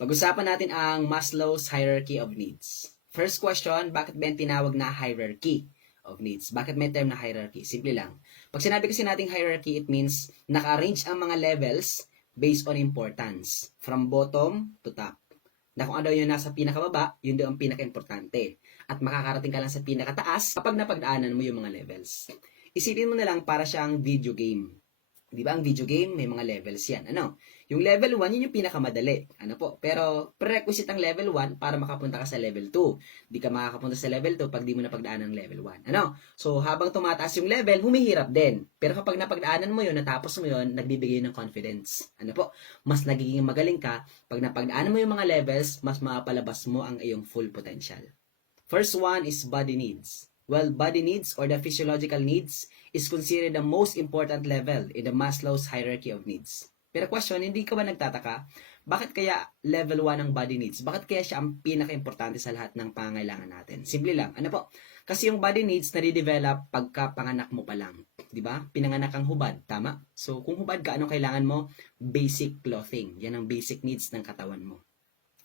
Pag-usapan natin ang Maslow's Hierarchy of Needs. First question, bakit ba yung tinawag na hierarchy of needs? Bakit may term na hierarchy? Simple lang. Pag sinabi kasi nating hierarchy, it means naka-arrange ang mga levels based on importance. From bottom to top. Na kung ano yung nasa pinakababa, yun doon ang pinaka-importante. At makakarating ka lang sa pinakataas kapag napagdaanan mo yung mga levels. Isipin mo na lang para siyang video game. Di ba ang video game, may mga levels yan. Ano? Yung level 1, yun yung pinakamadali. Ano po? Pero prerequisite ang level 1 para makapunta ka sa level 2. Di ka makakapunta sa level 2 pag di mo napagdaanan ng level 1. Ano? So, habang tumataas yung level, humihirap din. Pero kapag napagdaanan mo yun, natapos mo yun, nagbibigay ng confidence. Ano po? Mas nagiging magaling ka. Pag napagdaanan mo yung mga levels, mas mapalabas mo ang iyong full potential. First one is body needs. Well, body needs or the physiological needs is considered the most important level in the Maslow's hierarchy of needs. Pero question, hindi ka ba nagtataka? Bakit kaya level 1 ang body needs? Bakit kaya siya ang pinaka-importante sa lahat ng pangailangan natin? Simple lang. Ano po? Kasi yung body needs nade-develop pagka panganak mo pa lang. 'Di ba? Pinanganak kang hubad, tama? So, kung hubad ka, anong kailangan mo? Basic clothing. Yan ang basic needs ng katawan mo.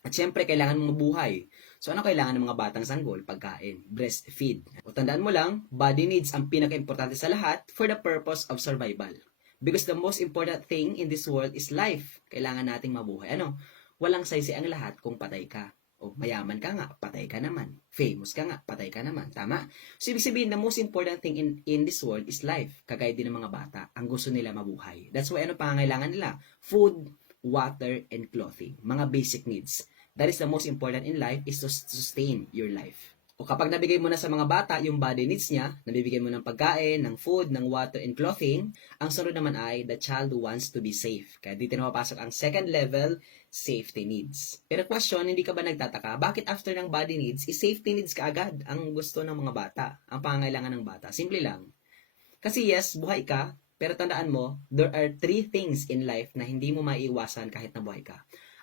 At syempre, kailangan mong mabuhay. So, ano kailangan ng mga batang sanggol? Pagkain, breastfeed. O tandaan mo lang, body needs ang pinaka-importante sa lahat for the purpose of survival. Because the most important thing in this world is life. Kailangan nating mabuhay. Ano? Walang saysi ang lahat kung patay ka. O mayaman ka nga, patay ka naman. Famous ka nga, patay ka naman. Tama? So, ibig sabihin, the most important thing in this world is life. Kagaya din ng mga bata. Ang gusto nila mabuhay. That's why ano pangangailangan nila? Food, water, and clothing. Mga basic needs. That is the most important in life is to sustain your life. O kapag nabigay mo na sa mga bata yung body needs niya, nabibigay mo ng pagkain, ng food, ng water, and clothing, ang sunod naman ay the child wants to be safe. Kaya dito na mapasok ang second level, safety needs. Pero question, hindi ka ba nagtataka? Bakit after ng body needs, is safety needs kaagad ang gusto ng mga bata, ang pangangailangan ng bata? Simple lang. Kasi yes, buhay ka, pero tandaan mo, there are 3 things in life na hindi mo maiiwasan kahit na buhay ka.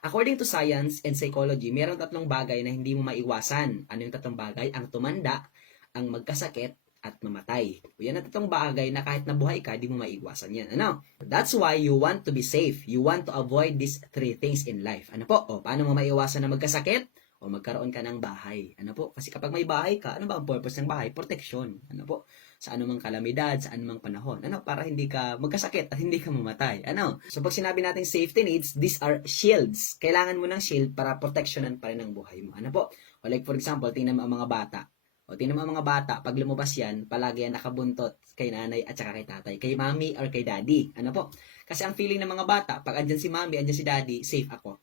According to science and psychology, mayroong 3 bagay na hindi mo maiwasan. Ano yung 3 bagay? Ang tumanda, ang magkasakit, at mamatay. O yan ang 3 bagay na kahit nabuhay ka, di mo maiwasan yan. Ano? That's why you want to be safe. You want to avoid these 3 things in life. Ano po? O, paano mo maiwasan na magkasakit? O magkaroon ka ng bahay. Ano po? Kasi kapag may bahay ka, ano ba ang purpose ng bahay? Protection. Ano po? Sa anumang kalamidad, sa anumang panahon. Ano? Para hindi ka magkasakit at hindi ka mamatay. Ano? So, pag sinabi nating safety needs, these are shields. Kailangan mo ng shield para protectionan pa rin ang buhay mo. Ano po? O like for example, tingnan mo ang mga bata. O tingnan mo ang mga bata, pag lumabas yan, palagi yan nakabuntot kay nanay at saka kay tatay. Kay mommy or kay daddy. Ano po? Kasi ang feeling ng mga bata, pag andyan si mommy, andyan si daddy, safe ako.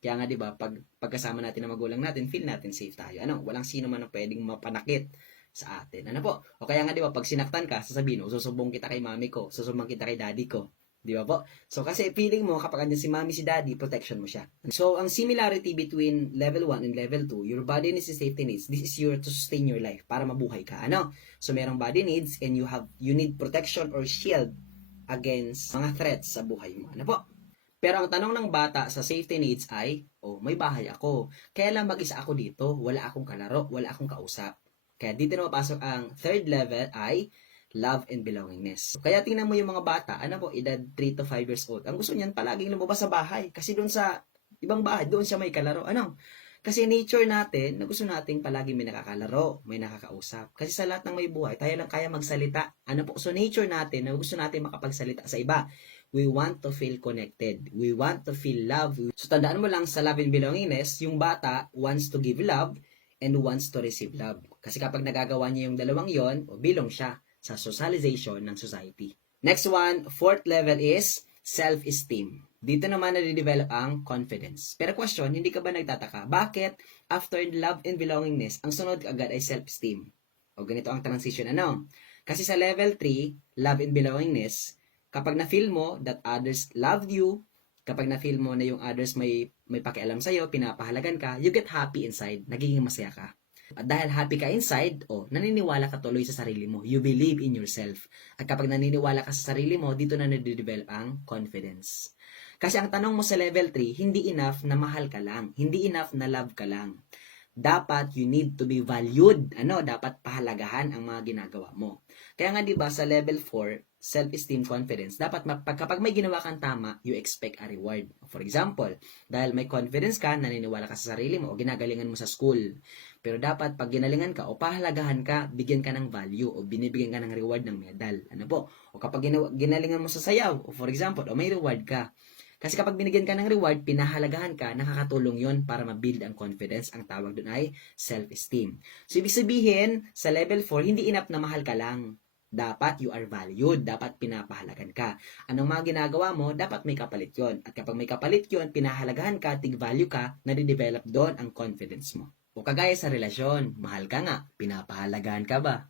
Kaya nga 'di ba, pagkasama natin ng magulang natin, feel natin safe tayo. Ano, walang sino man ang pwedeng mapanakit sa atin. Ano po? O kaya nga 'di ba, pag sinaktan ka, sasabihin, susubong kita kay mami ko, susubong kita kay daddy ko. 'Di ba po? So kasi feeling mo kapag andyan si mami, si daddy, protection mo siya. So ang similarity between level 1 and level 2, your body needs and safety needs. This is your to sustain your life para mabuhay ka. Ano? So merong body needs and you need protection or shield against mga threats sa buhay mo. Ano po? Pero ang tanong ng bata sa safety needs ay, may bahay ako. Kaya lang mag-isa ako dito, wala akong kalaro, wala akong kausap. Kaya dito na mapasok ang third level ay love and belongingness. Kaya tingnan mo yung mga bata, ano po, edad 3 to 5 years old. Ang gusto niyan palaging lumabas sa bahay. Kasi doon sa ibang bahay, doon siya may kalaro. Ano? Kasi nature natin, na gusto natin palagi may nakakalaro, may nakakausap. Kasi sa lahat ng may buhay, tayo lang kaya magsalita. Ano po? So nature natin, na gusto natin makapagsalita sa iba. We want to feel connected. We want to feel love. So tandaan mo lang sa love and belongingness, yung bata wants to give love and wants to receive love. Kasi kapag nagagawa niya yung dalawang yon, bilong siya sa socialization ng society. Next one, fourth level is self-esteem. Dito naman nade-develop ang confidence. Pero question, hindi ka ba nagtataka? Bakit after love and belongingness, ang sunod agad ay self-esteem? O ganito ang transition, ano? Kasi sa level 3, love and belongingness, kapag na-feel mo that others loved you, kapag na-feel mo na yung others may pakialam sa'yo, pinapahalagan ka, you get happy inside, nagiging masaya ka. At dahil happy ka inside, naniniwala ka tuloy sa sarili mo. You believe in yourself. At kapag naniniwala ka sa sarili mo, dito na nade-develop ang confidence. Kasi ang tanong mo sa level 3, hindi enough na mahal ka lang. Hindi enough na love ka lang. Dapat you need to be valued. Dapat pahalagahan ang mga ginagawa mo. Kaya nga 'di ba sa level 4, self-esteem, confidence, dapat kapag may ginawa kang tama, you expect a reward. For example, dahil may confidence ka, naniniwala ka sa sarili mo, o ginagalingan mo sa school. Pero dapat, pag ginalingan ka o pahalagahan ka, bigyan ka ng value o binibigyan ka ng reward ng medal. Ano po? O kapag ginalingan mo sa sayaw, o for example, o may reward ka. Kasi kapag binigyan ka ng reward, pinahalagahan ka, nakakatulong yon para ma-build ang confidence. Ang tawag doon ay self-esteem. So, ibig sabihin, sa level 4, hindi enough na mahal ka lang. Dapat you are valued. Dapat pinapahalagan ka. Anong mga ginagawa mo, dapat may kapalit yon. At kapag may kapalit yon, pinahalagahan ka, tig-value ka, nade-develop doon ang confidence mo. O kagaya sa relasyon, mahal ka nga, pinapahalagahan ka ba?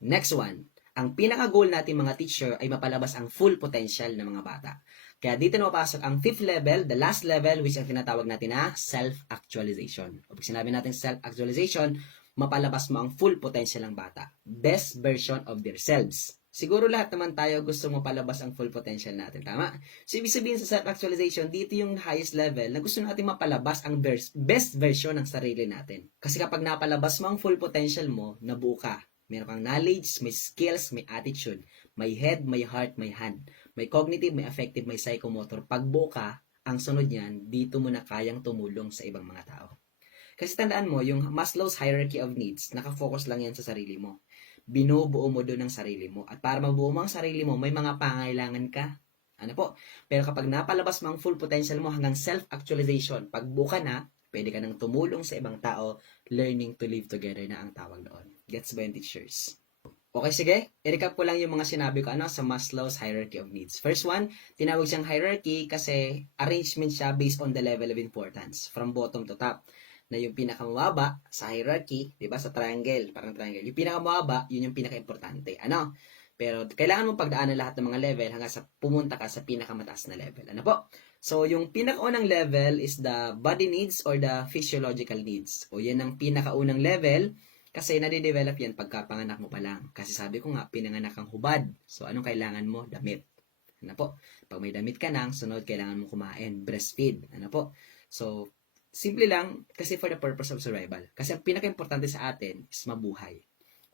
Next one. Ang pinaka-goal natin mga teacher ay mapalabas ang full potential ng mga bata. Kaya dito na mapasok ang 5th level, the last level, which ang tinatawag natin na self-actualization. O pag sinabi natin self-actualization, mapalabas mo ang full potential ng bata. Best version of themselves. Siguro lahat naman tayo gusto mo palabas ang full potential natin, tama? So, ibig sabihin sa self-actualization, dito yung highest level na gusto natin mapalabas ang best version ng sarili natin. Kasi kapag napalabas mo ang full potential mo, nabuo ka. Meron kang knowledge, may skills, may attitude, may head, may heart, may hand, may cognitive, may affective, may psychomotor. Pag buo ka, ang sunod niyan, dito mo na kayang tumulong sa ibang mga tao. Kasi tandaan mo, yung Maslow's hierarchy of needs, nakafocus lang yan sa sarili mo. Binubuo mo doon ang sarili mo. At para mabuo mo ang sarili mo, may mga pangailangan ka. Ano po? Pero kapag napalabas mo ang full potential mo hanggang self-actualization, pag buo ka na, pwede ka nang tumulong sa ibang tao, learning to live together na ang tawag doon. Gets ba yung teachers? Okay, sige. I-recap ko lang yung mga sinabi ko sa Maslow's hierarchy of needs. First one, tinawag siyang hierarchy kasi arrangement siya based on the level of importance. From bottom to top. Na yung pinakamababa sa hierarchy, di ba, sa triangle, parang triangle. Yung pinakamababa, yun yung pinaka-importante. Ano? Pero kailangan mo pagdaanan lahat ng mga level hanggang sa pumunta ka sa pinakamataas na level. Ano po? So, yung pinakaunang level is the body needs or the physiological needs. O yan ang pinakaunang level kasi nade-develop yan pagkapanganak mo pa lang. Kasi sabi ko nga, pinanganak kang hubad. So, anong kailangan mo? Damit. Ano po? Pag may damit ka nang, sunod, kailangan mo kumain. Breastfeed. Ano po? So, simple lang, kasi for the purpose of survival. Kasi ang pinaka-importante sa atin is mabuhay.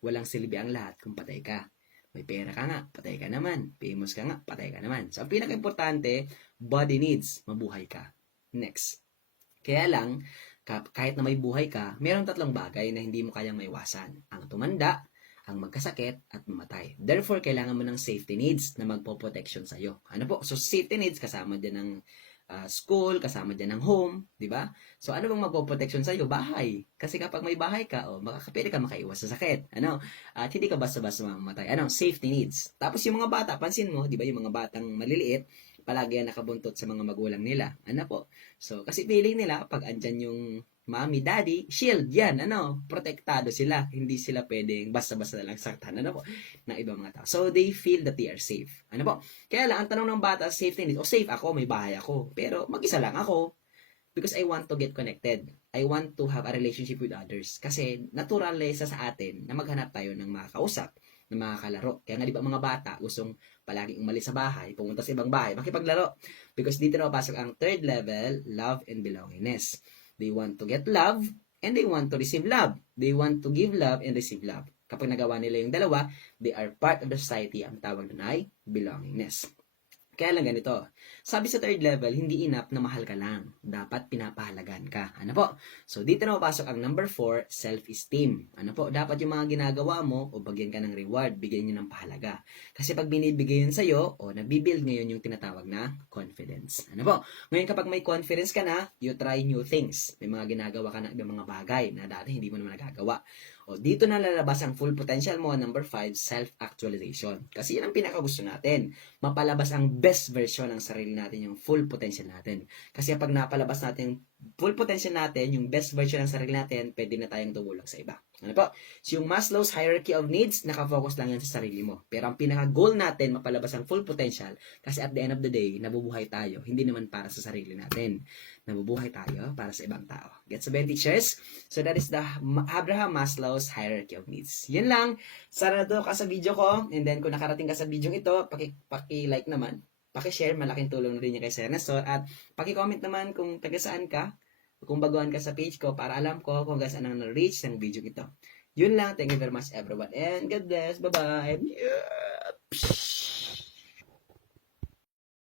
Walang silbi ang lahat kung patay ka. May pera ka nga, patay ka naman. Famous ka nga, patay ka naman. So, ang pinaka-importante, body needs, mabuhay ka. Next. Kaya lang, kahit na may buhay ka, mayroong 3 bagay na hindi mo kayang maiwasan. Ang tumanda, ang magkasakit, at mamatay. Therefore, kailangan mo ng safety needs na magpo-protection sa'yo. Ano po? So, safety needs, kasama din ng school, kasama dyan ng home, di ba? So, ano bang magpo-protection sa'yo? Bahay. Kasi kapag may bahay ka, pwede ka makaiwas sa sakit. Ano? At hindi ka basta-basta mamamatay. Ano? Safety needs. Tapos yung mga bata, pansin mo, di ba, yung mga batang maliliit, palagi yan nakabuntot sa mga magulang nila. Ano po? So, kasi feeling nila, pag andyan yung mommy, daddy, shield yan, protektado sila. Hindi sila pwedeng basta-basta na lang saktan, po, ng ibang mga tao. So, they feel that they are safe. Ano po? Kaya lang, ang tanong ng bata, safety needs, safe ako, may bahay ako. Pero, mag-isa lang ako. Because I want to get connected. I want to have a relationship with others. Kasi, natural sa atin na maghanap tayo ng mga kausap, ng mga kalaro. Kaya nga, di ba mga bata, gustong palaging umalis sa bahay, pumunta sa ibang bahay, makipaglaro. Because dito na papasok ang 3rd level, love and belongingness. They want to get love and they want to receive love. They want to give love and receive love. Kapag nagawa nila yung dalawa, they are part of the society. Ang tawag doon ay belongingness. Kaya lang ganito, sabi sa 3rd level, hindi enough na mahal ka lang. Dapat pinapahalagan ka. Ano po? So, dito na mapasok ang number 4, self-esteem. Ano po? Dapat yung mga ginagawa mo, o bagyan ka ng reward, bigyan nyo ng pahalaga. Kasi pag binibigay yun sa'yo, nabibuild ngayon yung tinatawag na confidence. Ano po? Ngayon kapag may confidence ka na, you try new things. May mga ginagawa ka na ibang mga bagay na dati hindi mo naman nagagawa. Dito na lalabas ang full potential mo. Number 5, self-actualization. Kasi yan ang pinakagusto natin. Mapalabas ang best version ng sarili natin, yung full potential natin. Kasi pag napalabas natin full potential natin, yung best version ng sarili natin, pwede na tayong tumulong sa iba. Ano po? So, yung Maslow's hierarchy of needs, nakafocus lang yan sa sarili mo. Pero ang pinaka-goal natin, mapalabas ang full potential. Kasi at the end of the day, nabubuhay tayo. Hindi naman para sa sarili natin. Nabubuhay tayo para sa ibang tao. Gets ba, teachers? So, that is the Abraham Maslow's hierarchy of needs. Yan lang. Sana na ka sa video ko. And then, kung nakarating ka sa video ito, paki-like naman. Paki-share. Malaking tulong na rin niya kay Sir Nestor. At paki-comment naman kung taga saan ka. Kung baguhan ka sa page ko para alam ko kung hanggang saan ang na-reach ng video ito. Yun lang. Thank you very much everyone. And God bless. Bye-bye. Yeah.